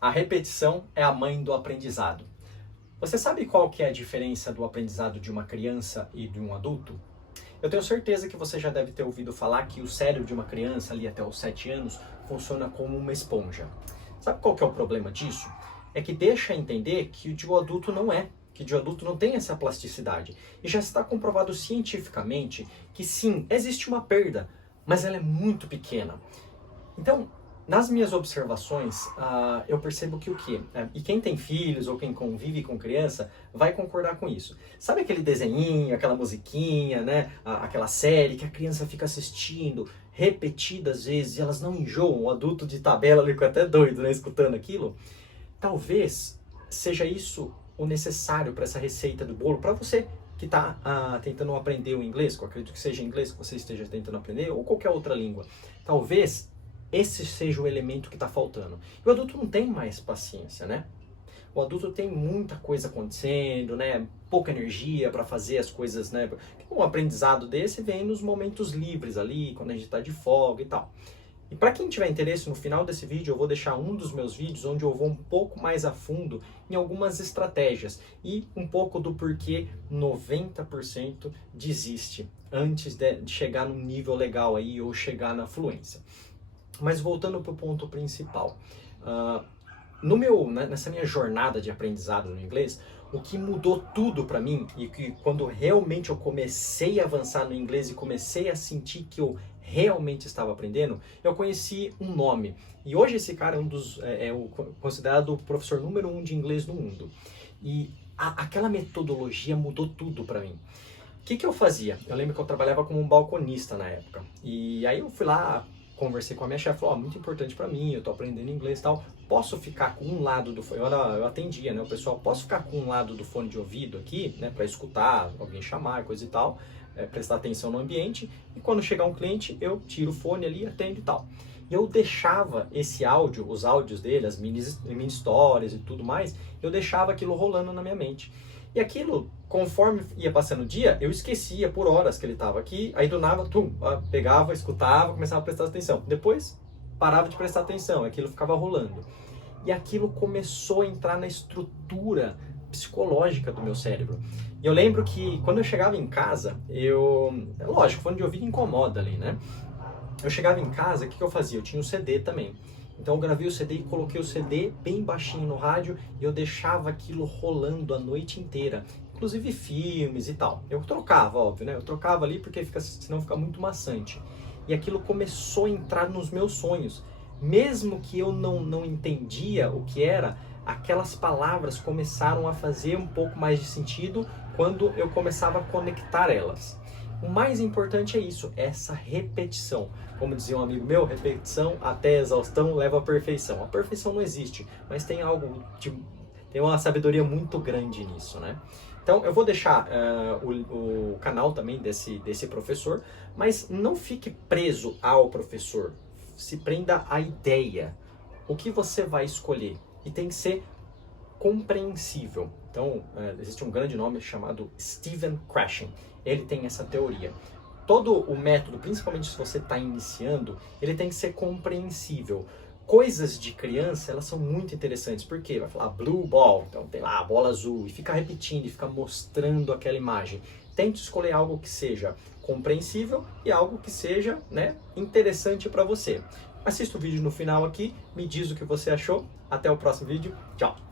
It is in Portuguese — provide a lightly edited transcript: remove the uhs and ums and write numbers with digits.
A repetição é a mãe do aprendizado. Você sabe qual que é a diferença do aprendizado de uma criança e de um adulto? Eu tenho certeza que você já deve ter ouvido falar que o cérebro de uma criança ali até os 7 anos funciona como uma esponja. Sabe qual que é o problema disso? É que deixa entender que o de um adulto não é, que o de um adulto não tem essa plasticidade. E já está comprovado cientificamente que sim, existe uma perda, mas ela é muito pequena. Então, nas minhas observações, eu percebo que o quê? E quem tem filhos ou quem convive com criança vai concordar com isso. Sabe aquele desenhinho, aquela musiquinha, né? Aquela série que a criança fica assistindo repetidas vezes e elas não enjoam? O adulto de tabela ali fica até doido, né? Escutando aquilo. Talvez seja isso o necessário para essa receita do bolo, para você que está tentando aprender o inglês, que eu acredito que seja inglês que você esteja tentando aprender, ou qualquer outra língua. Talvez esse seja o elemento que está faltando. E o adulto não tem mais paciência, né? O adulto tem muita coisa acontecendo, né? Pouca energia para fazer as coisas, né? Um aprendizado desse vem nos momentos livres ali, quando a gente está de folga e tal. E para quem tiver interesse, no final desse vídeo eu vou deixar um dos meus vídeos onde eu vou um pouco mais a fundo em algumas estratégias e um pouco do porquê 90% desiste antes de chegar num nível legal aí ou chegar na fluência. Mas voltando para o ponto principal, nessa minha jornada de aprendizado no inglês, o que mudou tudo para mim e que quando realmente eu comecei a avançar no inglês e comecei a sentir que eu realmente estava aprendendo, eu conheci um nome. E hoje esse cara é o considerado o professor número 1 de inglês no mundo. E aquela metodologia mudou tudo para mim. O que eu fazia? Eu lembro que eu trabalhava como um balconista na época. E aí eu fui lá, conversei com a minha chefe, falou, muito importante para mim, eu tô aprendendo inglês e tal, posso ficar com um lado do fone, eu atendia, né, o pessoal, posso ficar com um lado do fone de ouvido aqui, né, para escutar alguém chamar, coisa e tal, prestar atenção no ambiente, e quando chegar um cliente, eu tiro o fone ali, atendo e tal. E eu deixava esse áudio, os áudios dele, as mini stories e tudo mais, eu deixava aquilo rolando na minha mente. E aquilo, conforme ia passando o dia, eu esquecia por horas que ele estava aqui, aí do nada, pegava, escutava, começava a prestar atenção. Depois, parava de prestar atenção, aquilo ficava rolando. E aquilo começou a entrar na estrutura psicológica do meu cérebro. E eu lembro que quando eu chegava em casa, lógico, fone de ouvido incomoda ali, né? Eu chegava em casa, o que eu fazia? Eu tinha um CD também. Então eu gravei o CD e coloquei o CD bem baixinho no rádio e eu deixava aquilo rolando a noite inteira. Inclusive filmes e tal. Eu trocava, óbvio, né? Eu trocava ali porque senão fica muito maçante. E aquilo começou a entrar nos meus sonhos. Mesmo que eu não entendia o que era, aquelas palavras começaram a fazer um pouco mais de sentido quando eu começava a conectar elas. O mais importante é isso, essa repetição. Como dizia um amigo meu, repetição até exaustão leva à perfeição. A perfeição não existe, mas tem tem uma sabedoria muito grande nisso, né? Então eu vou deixar o canal também desse professor, mas não fique preso ao professor. Se prenda à ideia. O que você vai escolher? E tem que ser compreensível. Então, existe um grande nome chamado Stephen Krashen. Ele tem essa teoria. Todo o método, principalmente se você está iniciando, ele tem que ser compreensível. Coisas de criança, elas são muito interessantes, porque vai falar blue ball, então tem lá a bola azul, e fica repetindo, e fica mostrando aquela imagem. Tente escolher algo que seja compreensível e algo que seja, né, interessante para você. Assista o vídeo no final aqui, me diz o que você achou. Até o próximo vídeo. Tchau!